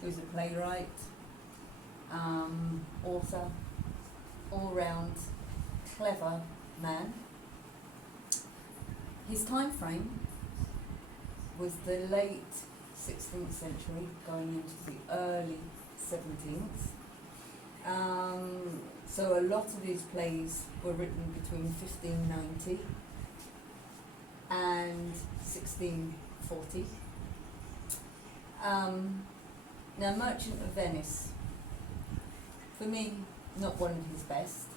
who's a playwright, author, all-round clever man. His time frame was the late 16th century going into the early 17th. So a lot of his plays were written between 1590 and 1640. Now, Merchant of Venice, for me, not one of his best.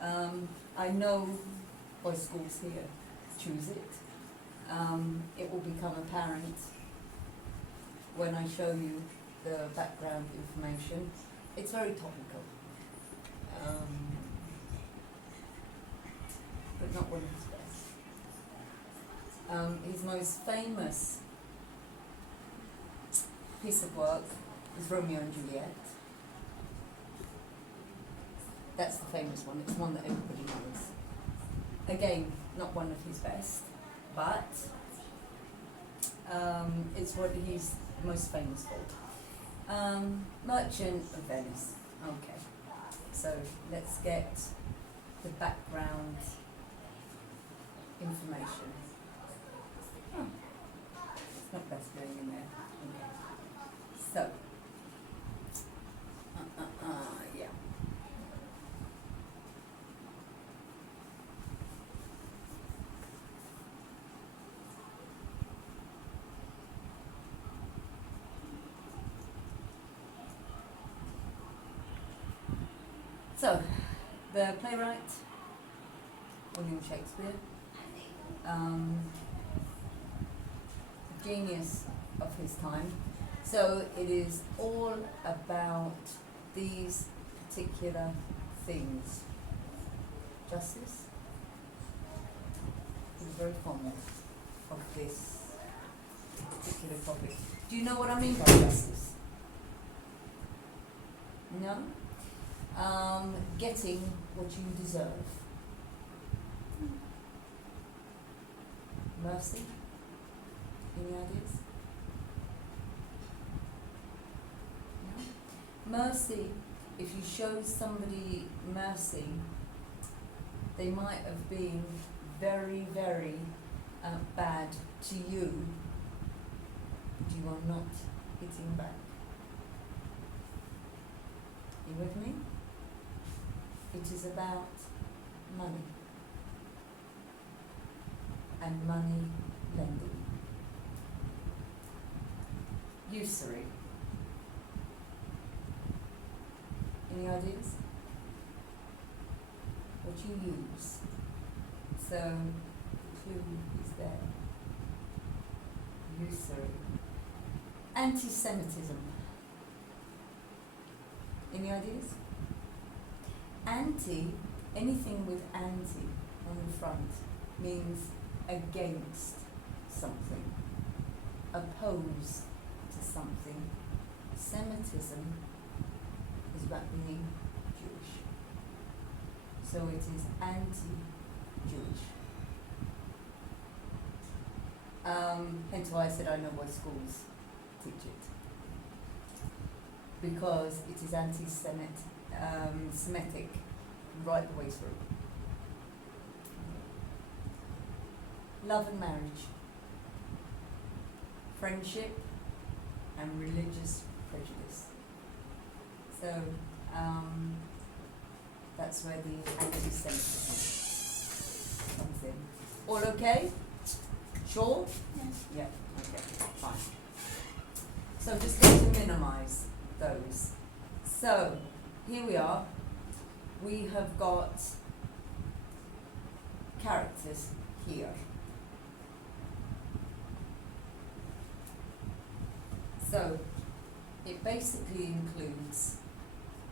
I know why schools here choose it. It will become apparent when I show you the background information. It's very topical, but not one of his best. His most famous piece of work is Romeo and Juliet. That's the famous one. It's one that everybody knows. Again, not one of his best, but it's what he's most famous for. Merchant of Venice. Okay, so let's get the background information. Oh, it's not best going in there. Okay. So, yeah. So, the playwright, William Shakespeare, genius of his time. So it is all about these particular things. Justice. He was very fond of this particular topic. Do you know what I mean by justice? No? Getting what you deserve. Mercy. Any ideas? No? Mercy, if you show somebody mercy, they might have been very, very bad to you, but you are not hitting back. You with me? It is about money and money lending. Usury. Any ideas? What you use. So the clue is there. Usury. Anti-Semitism. Any ideas? Anti, anything with anti on the front means against something, opposed to something. Semitism is about being Jewish. So it is anti-Jewish. Hence why I said I know why schools teach it. Because it is Semitic right the way through. Love and marriage, friendship and religious prejudice. So that's where the anti-Semitism comes in. All okay? Sure? Yes. Yeah, okay, fine. So just going to minimize those. So here we are. We have got characters here. So it basically includes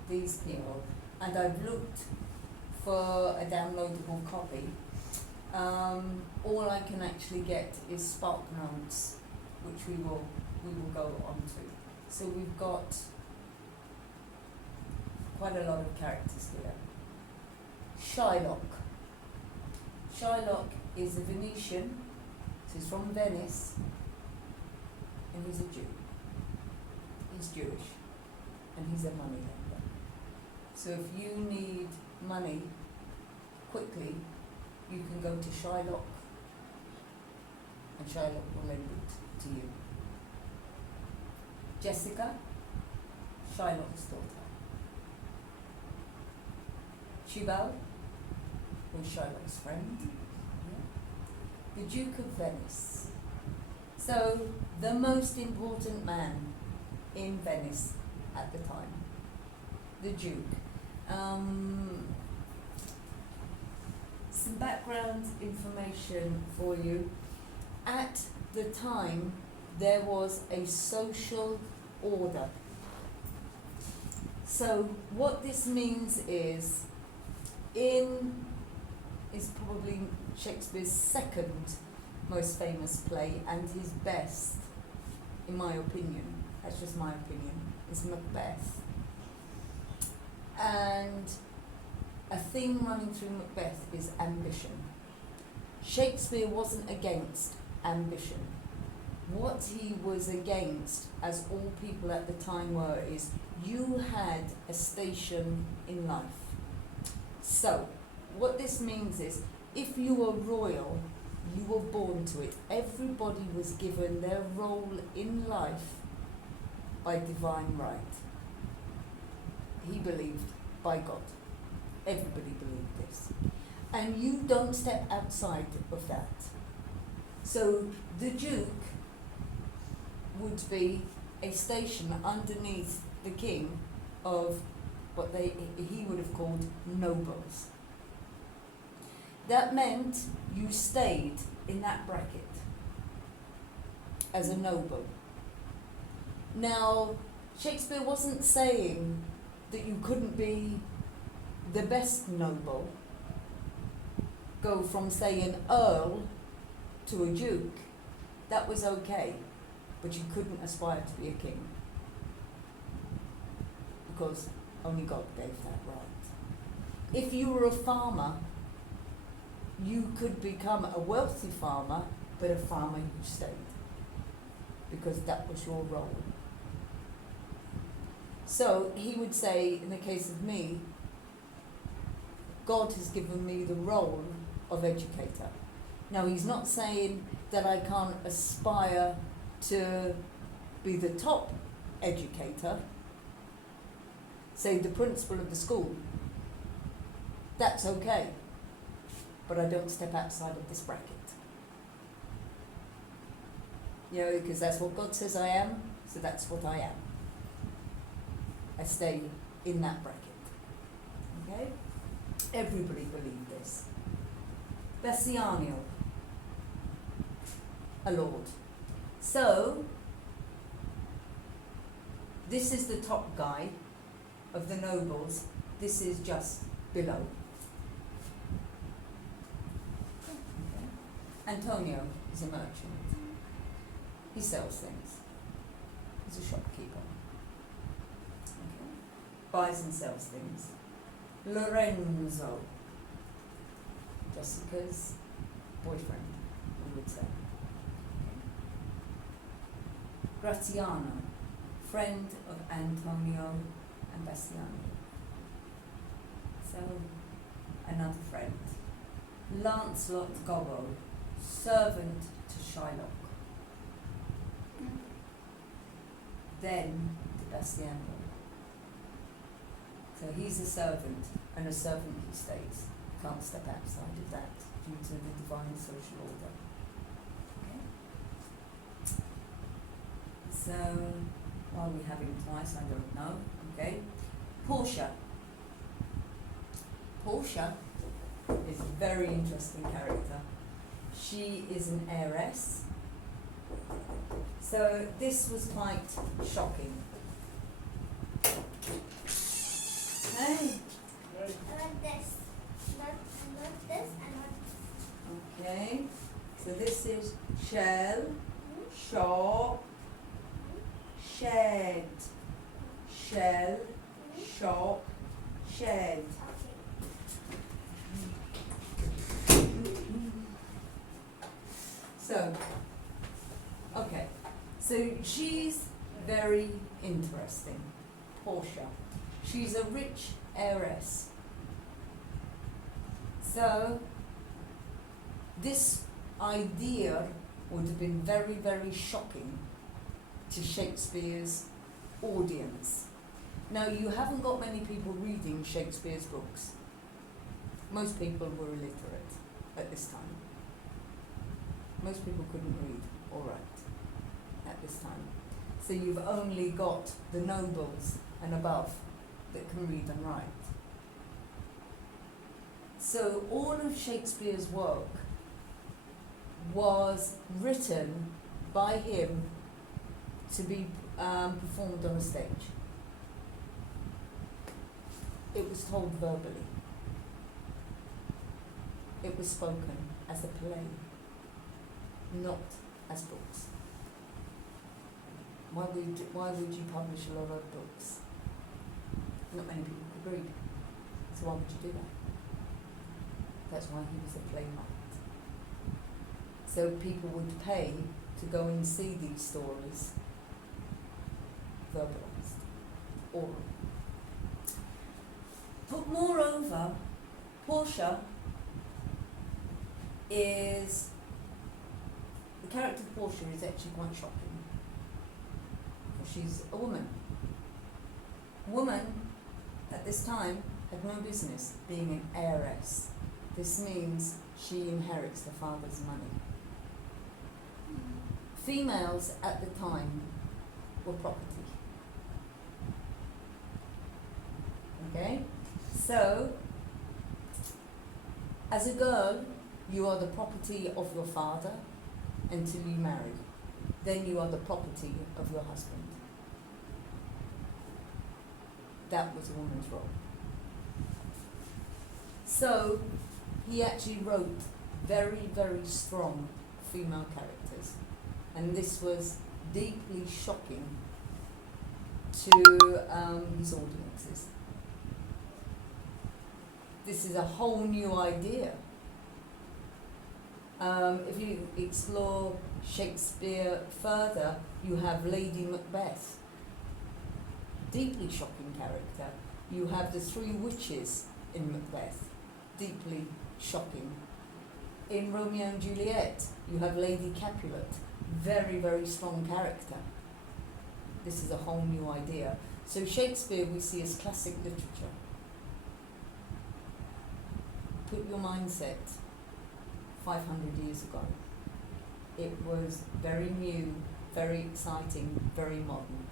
these people, and I've looked for a downloadable copy. All I can actually get is Spark Notes, which we will go on to. So we've got quite a lot of characters here. Shylock. Shylock is a Venetian, so he's from Venice, and he's a Jew. He's Jewish. and he's a money lender. So if you need money quickly, you can go to Shylock, and Shylock will lend it to you. Jessica, Shylock's daughter. Chibal was Shylock's friend. Yeah. The Duke of Venice. So the most important man in Venice at the time, the Duke. Some background information for you. At the time, there was a social order. So what this means is, is probably Shakespeare's second most famous play, and his best, in my opinion, that's just my opinion, is Macbeth. And a theme running through Macbeth is ambition. Shakespeare wasn't against ambition. What he was against, as all people at the time were, is you had a station in life. So, what this means is, if you were royal, you were born to it. Everybody was given their role in life by divine right. He believed by God. Everybody believed this. And you don't step outside of that. So the Duke would be a station underneath the king of what he would have called nobles. That meant you stayed in that bracket as a noble. Now, Shakespeare wasn't saying that you couldn't be the best noble, go from, say, an earl to a duke. That was okay, but you couldn't aspire to be a king, because only God gave that right. If you were a farmer, you could become a wealthy farmer, but a farmer who stayed, because that was your role. So he would say, in the case of me, God has given me the role of educator. Now, he's not saying that I can't aspire to be the top educator, say the principal of the school. That's okay, but I don't step outside of this bracket. You know, because that's what God says I am, so that's what I am. I stay in that bracket. Okay? Everybody believed this. Bassianio, a lord. So, this is the top guy of the nobles. This is just below. Okay. Antonio is a merchant. He sells things. He's a shopkeeper. Okay. Buys and sells things. Lorenzo, Jessica's boyfriend, we would say. Gratiano, friend of Antonio and Bassiano. So, another friend. Lancelot Gobbo, servant to Shylock. Then to Bassiano. So he's a servant, and a servant who stays. Can't step outside of that due to the divine social order. Okay? So, why are we having twice? I don't know. Okay? Portia. Portia is a very interesting character. She is an heiress. So this was quite shocking. Hey. I want this. Not this, I want this. Okay. So this is shell, shop, shed. Shell, shop, shed. So, okay. So she's very interesting. Portia. She's a rich heiress. So this idea would have been very, very shocking to Shakespeare's audience. Now, you haven't got many people reading Shakespeare's books. Most people were illiterate at this time. Most people couldn't read or write at this time. So you've only got the nobles and above that can read and write. So all of Shakespeare's work was written by him to be performed on a stage. It was told verbally. It was spoken as a play, not as books. Why would you publish a lot of books? Not many people could read. So why would you do that? That's why he was a playwright. So people would pay to go and see these stories verbalized, oral. But moreover, Portia is, the character of Portia is actually quite shocking. She's a woman. Woman, at this time, had no business being an heiress. This means she inherits the father's money. Females at the time were property. Okay? So, as a girl, you are the property of your father until you marry. Then you are the property of your husband. That was a woman's role. So, he actually wrote very, very strong female characters. And this was deeply shocking to his audiences. This is a whole new idea. If you explore Shakespeare further, you have Lady Macbeth. Deeply shocking character. You have the three witches in Macbeth. Deeply shocking. In Romeo and Juliet, you have Lady Capulet. Very, very strong character. This is a whole new idea. So Shakespeare we see as classic literature. Put your mindset 500 years ago. It was very new, very exciting, very modern.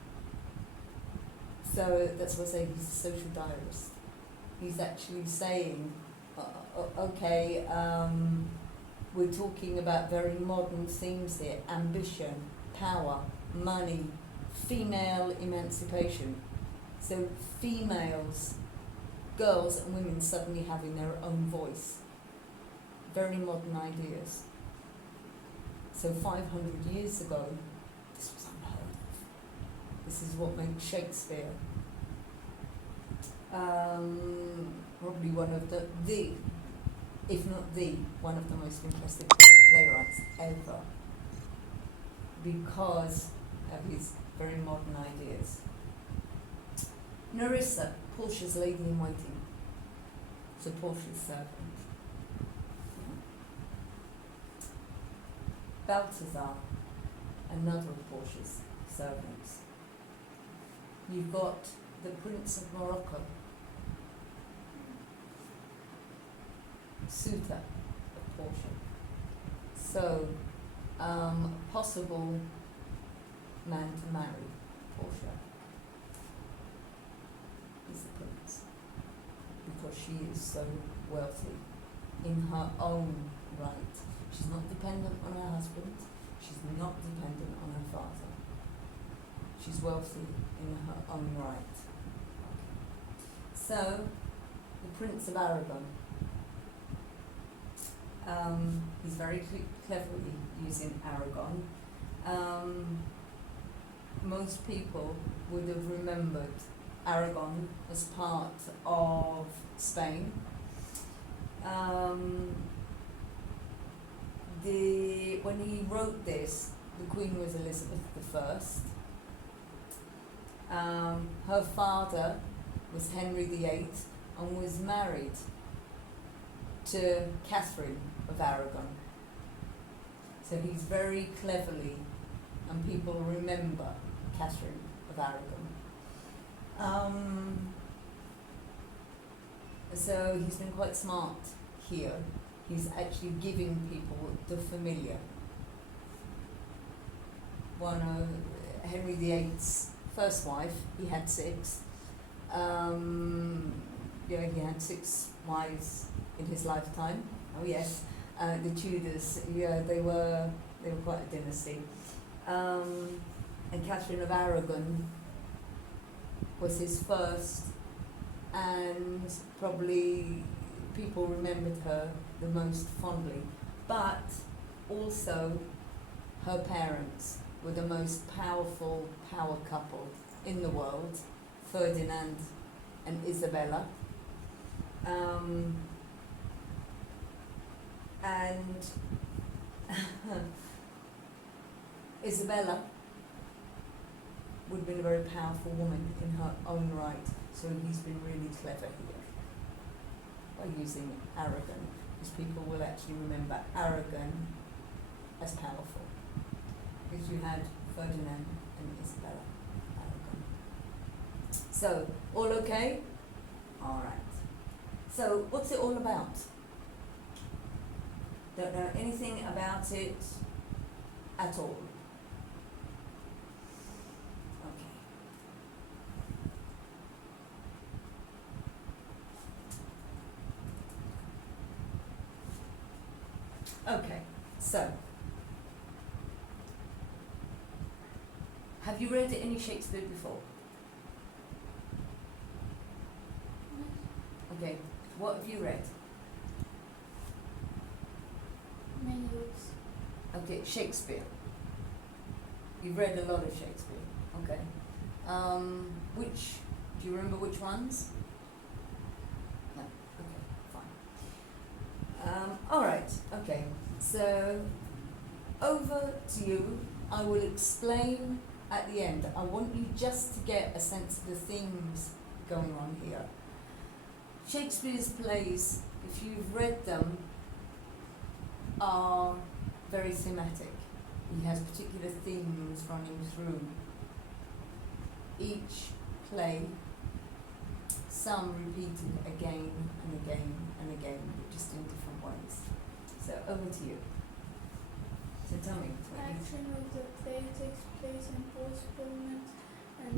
So that's what I say, he's a social diarist. He's actually saying, okay, we're talking about very modern themes here: ambition, power, money, female emancipation. So females, girls and women suddenly having their own voice. Very modern ideas. So 500 years ago, this was unheard of. This is what makes Shakespeare probably one of the, if not the, one of the most impressive playwrights ever, because of his very modern ideas. Nerissa, Portia's lady in waiting. So Portia's servant. Balthazar, another of Portia's servants. You've got the Prince of Morocco, suitor of Portia. So, possible man to marry Portia is the prince, because she is so wealthy in her own right. She's not dependent on her husband. She's not dependent on her father. She's wealthy in her own right. So, the Prince of Aragon. He's very cleverly using Aragon. Most people would have remembered Aragon as part of Spain. When he wrote this, the Queen was Elizabeth I. Her father was Henry VIII and was married to Catherine of Aragon. So he's very cleverly, and people remember Catherine of Aragon. So he's been quite smart here. He's actually giving people the familiar. One of Henry VIII's first wife, he had 6. He had 6 wives in his lifetime. Oh yes, the Tudors. Yeah, they were quite a dynasty. And Catherine of Aragon was his first, and probably people remembered her the most fondly. But also, her parents were the most powerful power couple in the world, Ferdinand and Isabella. And Isabella would have been a very powerful woman in her own right, so he's been really clever here by using Aragon, because people will actually remember Aragon as powerful, because you had Ferdinand and Isabella Aragon. So, all okay? All right. So, what's it all about? Don't know anything about it at all. Okay, so, have you read any Shakespeare before? Okay, what have you read? Many books. Okay, Shakespeare. You've read a lot of Shakespeare, okay. Do you remember which ones? No, okay, fine. All right, okay, so over to you. I will explain at the end. I want you just to get a sense of the themes going on here. Shakespeare's plays, if you've read them, are very thematic. He has particular themes running through each play, some repeated again and again and again, but just in different ways. So over to you. So tell me. Action of the play takes place in post-Parliament and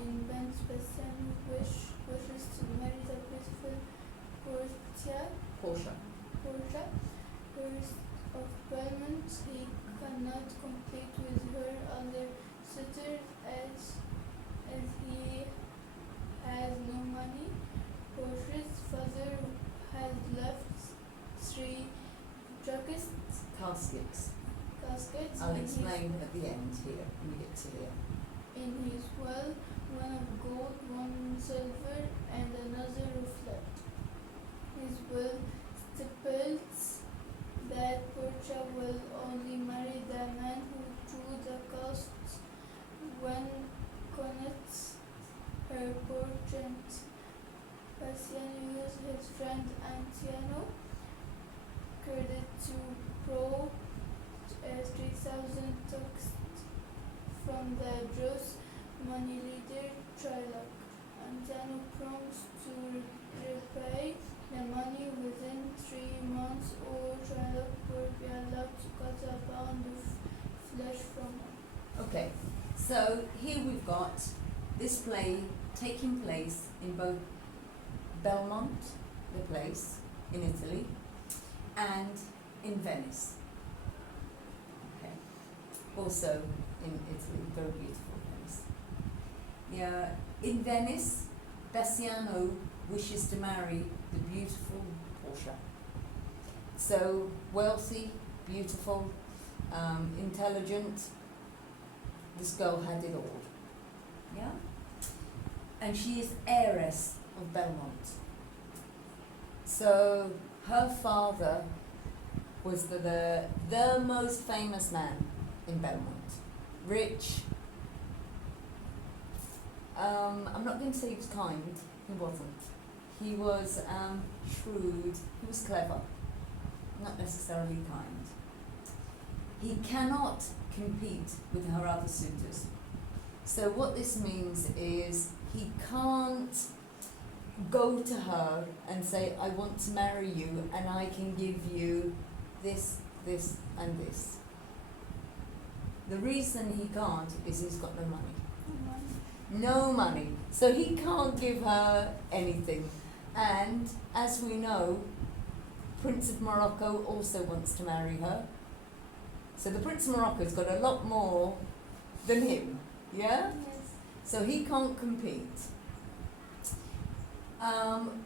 invents Bastian wishes to marry the beautiful Portia. First of Parliament, he cannot compete with her other suitors as he has no money. Portia's father has left 3 caskets I'll explain at the end here, when we get to here. in his will, one of gold, one silver, and another of lead. His will stipulates that Portia will only marry the man who drew the costs when connects her portrait. Bastian used his friend Antiano credit to pro 3,000 talks from the Jews money leader Trilog. Antiano promised to repay the money within 3 months, or Trilog will be allowed to cut a pound of flesh from him. Okay, so here we've got this play taking place in both Belmont, the place in Italy, and in Venice. Okay, also in Italy, very beautiful Venice. Yeah, in Venice, Bastiano wishes to marry the beautiful Portia. So wealthy, beautiful, intelligent. This girl had it all. Yeah, and she is heiress of Belmont. So her father was the most famous man in Belmont. Rich, I'm not going to say he was kind, he wasn't. He was shrewd, he was clever, not necessarily kind. He cannot compete with her other suitors. So what this means is he can't go to her and say, I want to marry you and I can give you this, this and this. The reason he can't is he's got no money. No money. So he can't give her anything. And as we know, Prince of Morocco also wants to marry her. So the Prince of Morocco's got a lot more than him, yeah? Yes. So he can't compete.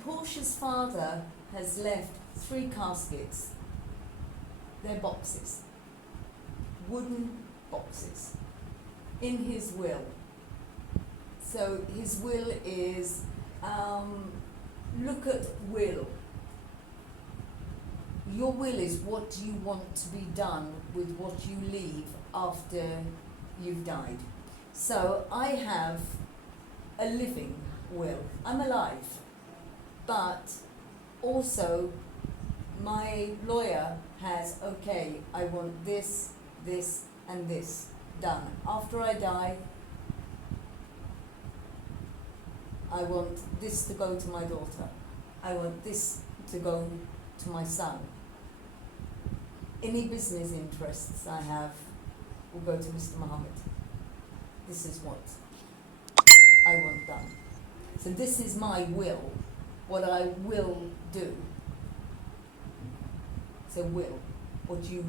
Portia's father has left 3 caskets. They're boxes, wooden boxes, in his will. So his will is, look at will. Your will is what you want to be done with what you leave after you've died. So I have a living will. I'm alive. But also my lawyer has, okay, I want this, this and this done. After I die, I want this to go to my daughter. I want this to go to my son. Any business interests I have will go to Mr. Mohammed. This is what I want done. So this is my will, what I will do. So will, what you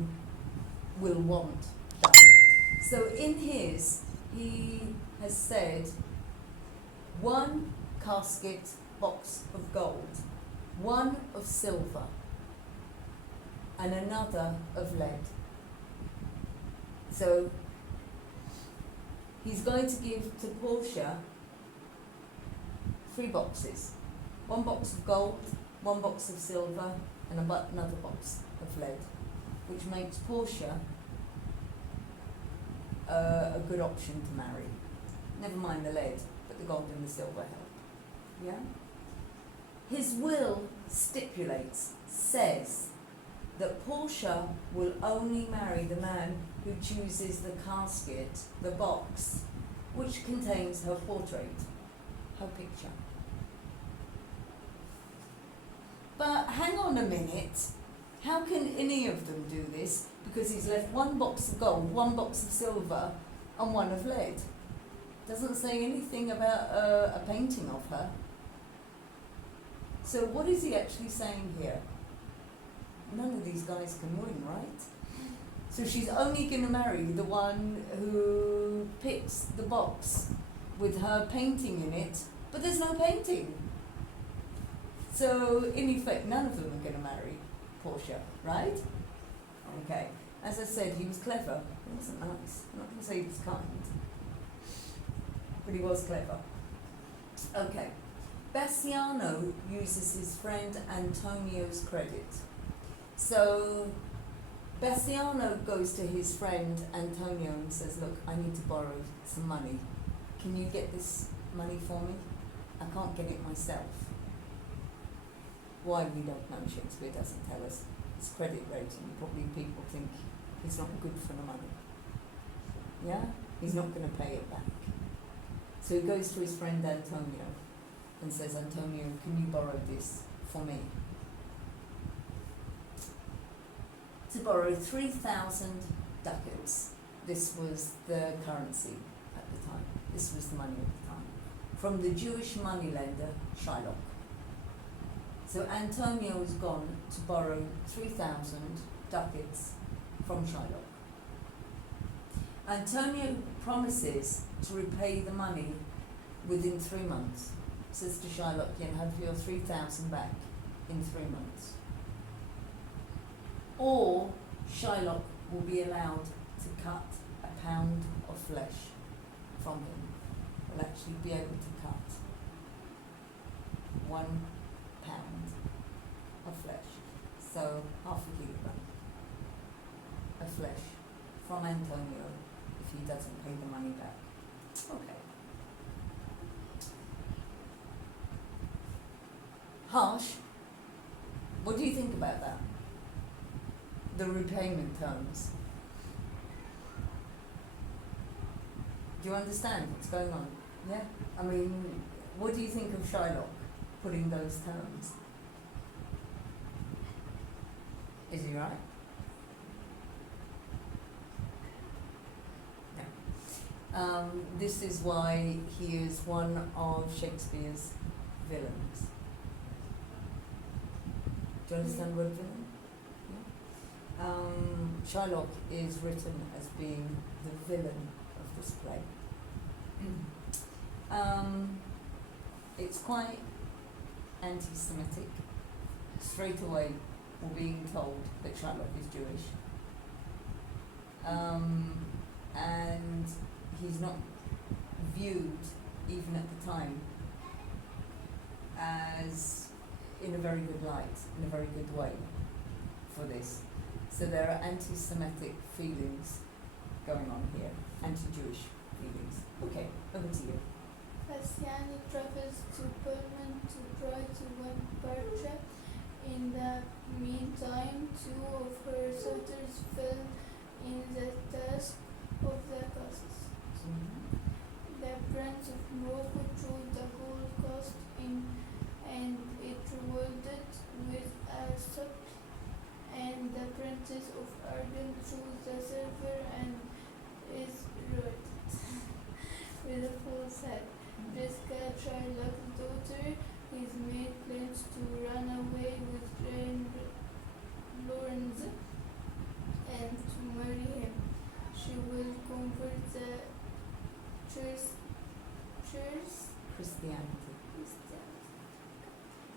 will want done. So in his, he has said 1 casket box of gold, 1 of silver, and another of lead. So he's going to give to Portia 3 boxes. 1 box of gold, 1 box of silver, and another box of lead, which makes Portia a good option to marry. Never mind the lead, but the gold and the silver help. Yeah? His will stipulates, says, that Portia will only marry the man who chooses the casket, the box, which contains her portrait, her picture. But hang on a minute, how can any of them do this? Because he's left 1 box of gold, 1 box of silver, and 1 of lead. Doesn't say anything about a painting of her. So what is he actually saying here? None of these guys can win, right? So she's only going to marry the one who picks the box with her painting in it, but there's no painting. So in effect, none of them are going to marry Portia, right? Okay. As I said, he was clever. He wasn't nice. I'm not going to say he was kind, but he was clever. Okay. Bassiano uses his friend Antonio's credit. So Bassiano goes to his friend Antonio and says, look, I need to borrow some money. Can you get this money for me? I can't get it myself. Why, we don't know. Shakespeare doesn't tell us. His credit rating, probably people think he's not good for the money. Yeah? He's not going to pay it back. So he goes to his friend Antonio and says, Antonio, can you borrow this for me? To borrow 3,000 ducats. This was the currency at the time. This was the money at the time. From the Jewish moneylender, Shylock. So Antonio has gone to borrow 3,000 ducats from Shylock. Antonio promises to repay the money within 3 months. Says to Shylock, you'll have your 3,000 back in 3 months. Or Shylock will be allowed to cut a pound of flesh from him. Will actually be able to cut 1 pound of flesh. So half a kilogram of flesh from Antonio if he doesn't pay the money back. Okay. harsh. What do you think about that? The repayment terms. Do you understand what's going on? Yeah? I mean, what do you think of Shylock putting those terms? Is he right? No. This is why he is one of Shakespeare's villains. Do you understand the word villain? Yeah? Shylock is written as being the villain of this play. It's quite anti-Semitic. Straight away, we're being told that Shylock is Jewish. And he's not viewed, even at the time, as in a very good light, in a very good way for this. So there are anti-Semitic feelings going on here, anti-Jewish feelings. Okay, over to you. Bastiano travels to Pullman to try to win Percha. In the meantime, two of her suitors fell in the task of the cast. The Prince of Morocco chose the gold cast in, and it rewarded with a scepter, and the Princess of Aragon chose the silver and is rewarded with a false head. Jessica, Shylock's daughter, has made plans to run away with Lawrence and to marry him. She will convert the church Christianity.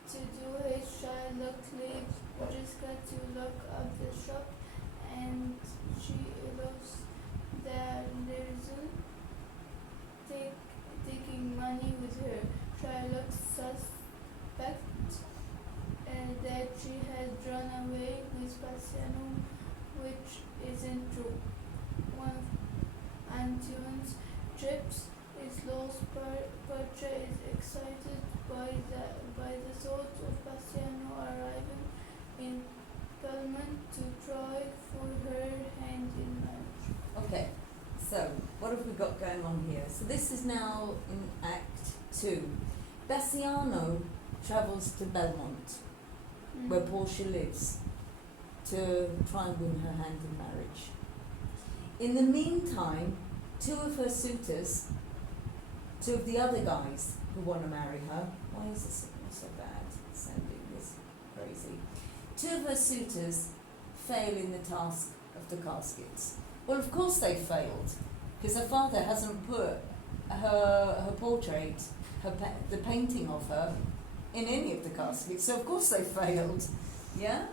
To do it, Shylock leaves Jessica to lock up the shop, and she allows the Lirzul taking money with her. Shylock suspects that she has run away with Bastiano, which isn't true. One of Antoine's trips is lost. Percha is excited by the thought of Bastiano arriving in Pullman to try for her hand in marriage. Okay, so what have we got going on here? So this is now in Act 2. Bastiano travels to Belmont, where Portia lives, to try and win her hand in marriage. In the meantime, two of her suitors, two of the other guys who want to marry her, why is the signal so bad? Sending this crazy. Two of her suitors fail in the task of the caskets. Well, of course they failed, because her father hasn't put her portrait, the painting of her, in any of the caskets, so of course they failed. Yeah?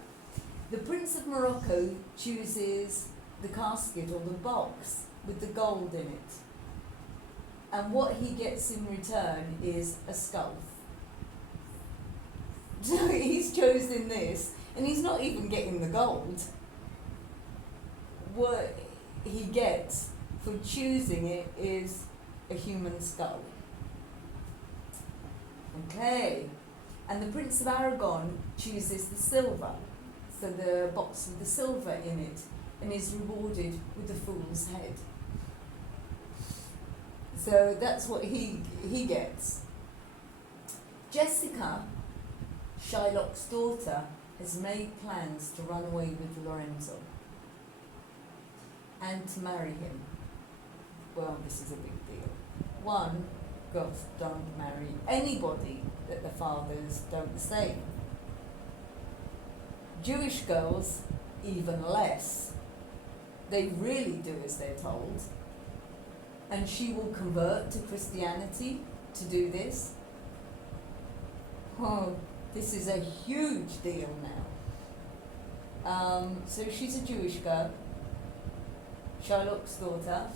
The Prince of Morocco chooses the casket or the box with the gold in it. And what he gets in return is a skull. So he's chosen this, and he's not even getting the gold. What he gets for choosing it is a human skull. Okay. And the Prince of Aragon chooses the silver, so the box with the silver in it, and is rewarded with the fool's head. So that's what he gets. Jessica, Shylock's daughter, has made plans to run away with Lorenzo and to marry him. Well, this is a big deal. One, girls don't marry anybody that the fathers don't say. Jewish girls, even less. They really do as they're told. And she will convert to Christianity to do this. Oh, this is a huge deal now. So she's a Jewish girl, Shylock's daughter,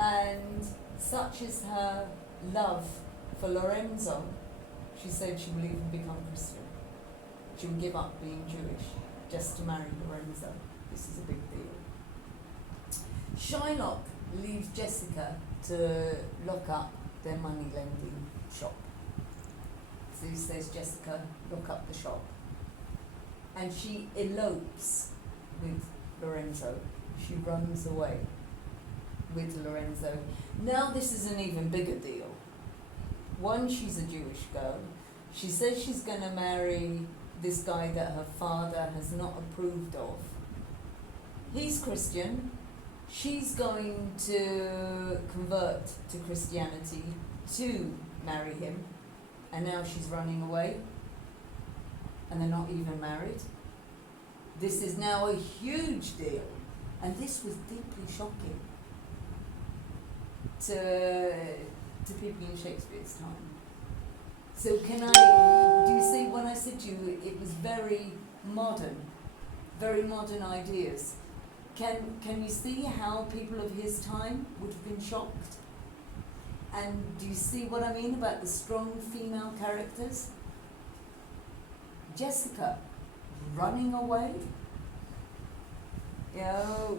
and such is her love for Lorenzo, she said she will even become Christian. She will give up being Jewish just to marry Lorenzo. This is a big deal. Shylock leaves Jessica to lock up their money lending shop. So who says, Jessica, look up the shop. And she elopes with Lorenzo. She runs away with Lorenzo. Now this is an even bigger deal. One, she's a Jewish girl. She says she's going to marry this guy that her father has not approved of. He's Christian. She's going to convert to Christianity to marry him. And now she's running away. And they're not even married. This is now a huge deal. And this was deeply shocking to people in Shakespeare's time. So do you see when I said to you, it was very modern ideas. Can you see how people of his time would have been shocked? And do you see what I mean about the strong female characters? Jessica running away,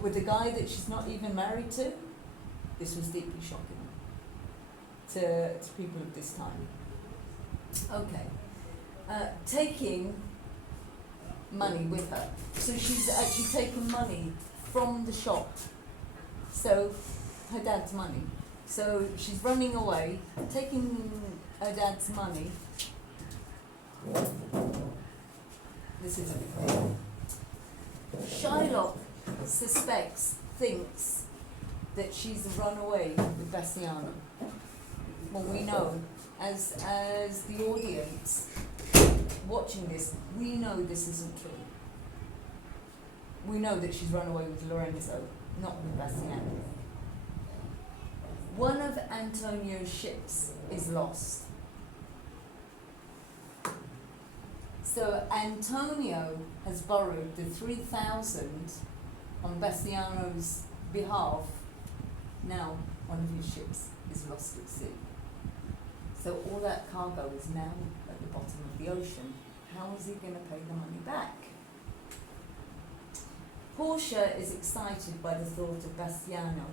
with a guy that she's not even married to. This was deeply shocking to people of this time. Okay. Taking money with her. So she's actually taken money from the shop. So her dad's money. So she's running away, taking her dad's money. This is a big deal. Shylock thinks that she's run away with Bassiano. Well, we know, as the audience watching this, we know this isn't true. We know that she's run away with Lorenzo, not with Bassiano. One of Antonio's ships is lost. So Antonio has borrowed the 3,000 on Bassiano's behalf. Now one of his ships is lost at sea. So all that cargo is now at the bottom of the ocean. How is he going to pay the money back? Portia is excited by the thought of Bassiano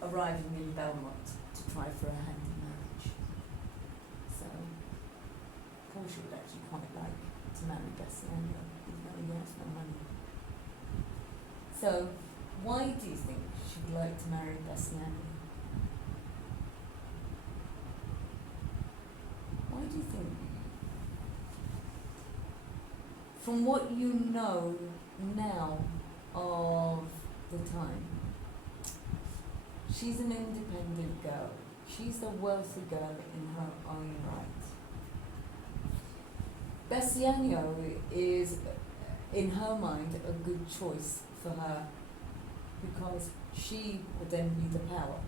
arriving in Belmont to try for a hand in marriage. So Portia would actually quite like to marry Bassiano, even though he has no money. So why do you think she would like to marry Bassiano? Why do you think? From what you know now of the time, she's an independent girl. She's a wealthy girl in her own right. Bassiano is, in her mind, a good choice for her because she will then be the power.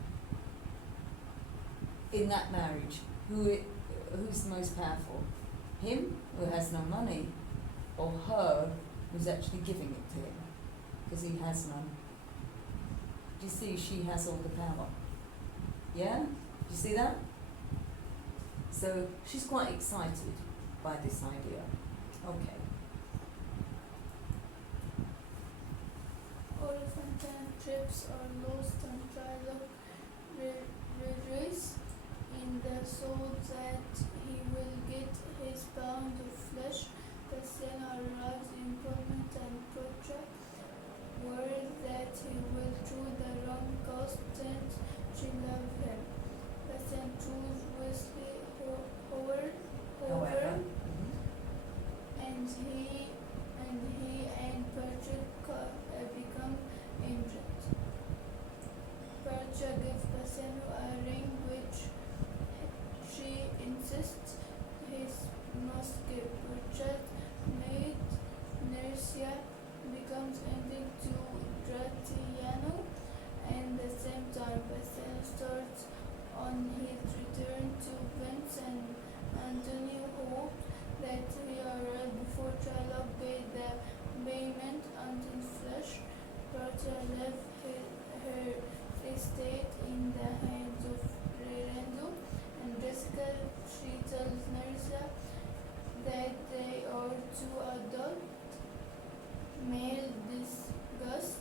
In that marriage, who's the most powerful? Him, who has no money, or her, who's actually giving it to him, because he has none. Do you see, she has all the power. Yeah? Do you see that? So she's quite excited by this idea. Okay. Oliphantine trips are lost and Shylock rejoices in the thought that he will get his pound of flesh. Bassiano arrives in Belmont and Portia, worried that he will through the wrong coast and she loves him. Bassiano chooses Wesley however, and he and Portia become injured. Portia gives Bassiano a ring which she insists he must give. Portia's maid Nercia becomes ending to Gratiano, and at the same time Bassiano starts on his return to Venice, and Antonio hoped that he arrived before Shylock paid the payment until flesh. Portia left her estate in the hands of Lorenzo, and Jessica, she tells Nerissa that they are two adult male disgust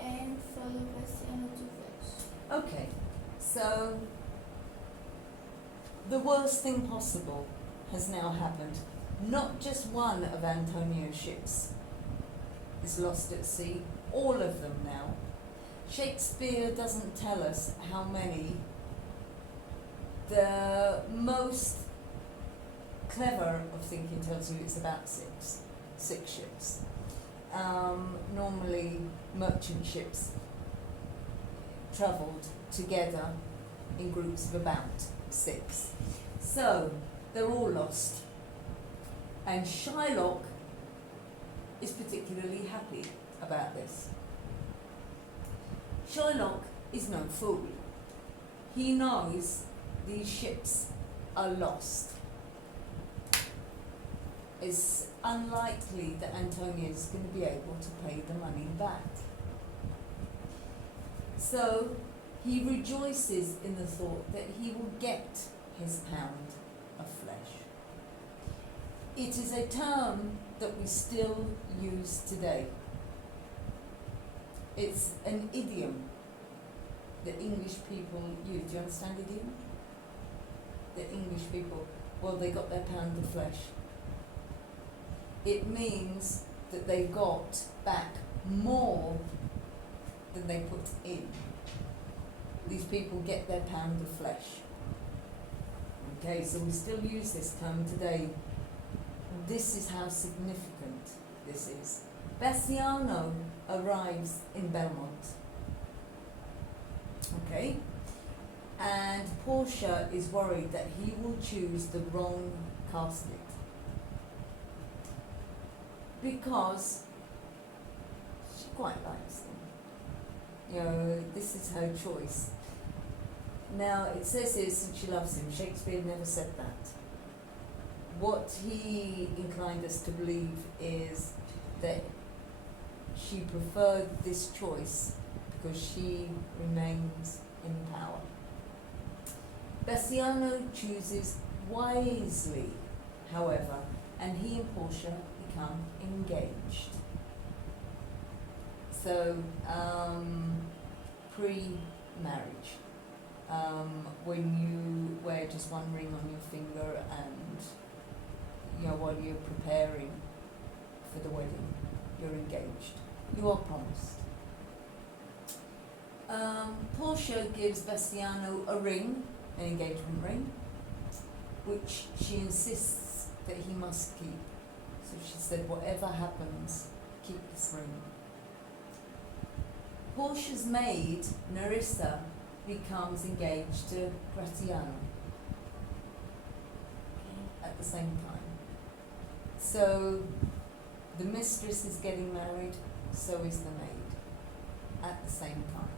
and follow Bassiano to Venice. Okay, so the worst thing possible has now happened. Not just one of Antonio's ships is lost at sea, all of them now. Shakespeare doesn't tell us how many. The most clever of thinking tells you it's about six ships. Normally merchant ships travelled together in groups of about 6. So they're all lost. And Shylock is particularly happy about this. Shylock is no fool. He knows these ships are lost. It's unlikely that Antonio is going to be able to pay the money back. So he rejoices in the thought that he will get his pound of flesh. It is a term that we still use today. It's an idiom that English people use. Do you understand idiom? The English people, well, they got their pound of flesh. It means that they got back more than they put in. These people get their pound of flesh. Okay, so we still use this term today. This is how significant this is. Bassiano arrives in Belmont. Okay? And Portia is worried that he will choose the wrong casket. Because she quite likes him. You know, this is her choice. Now, it says here, since she loves him, Shakespeare never said that. What he inclined us to believe is that she preferred this choice because she remains in power. Bassiano chooses wisely, however, and he and Portia become engaged. So, pre-marriage, when you wear just one ring on your finger and, you know, while you're preparing for the wedding, you're engaged. You are promised. Portia gives Bassiano a ring, an engagement ring, which she insists that he must keep. So she said, whatever happens, keep this ring. Portia's maid, Nerissa, becomes engaged to Gratiano at the same time. So the mistress is getting married, so is the maid at the same time.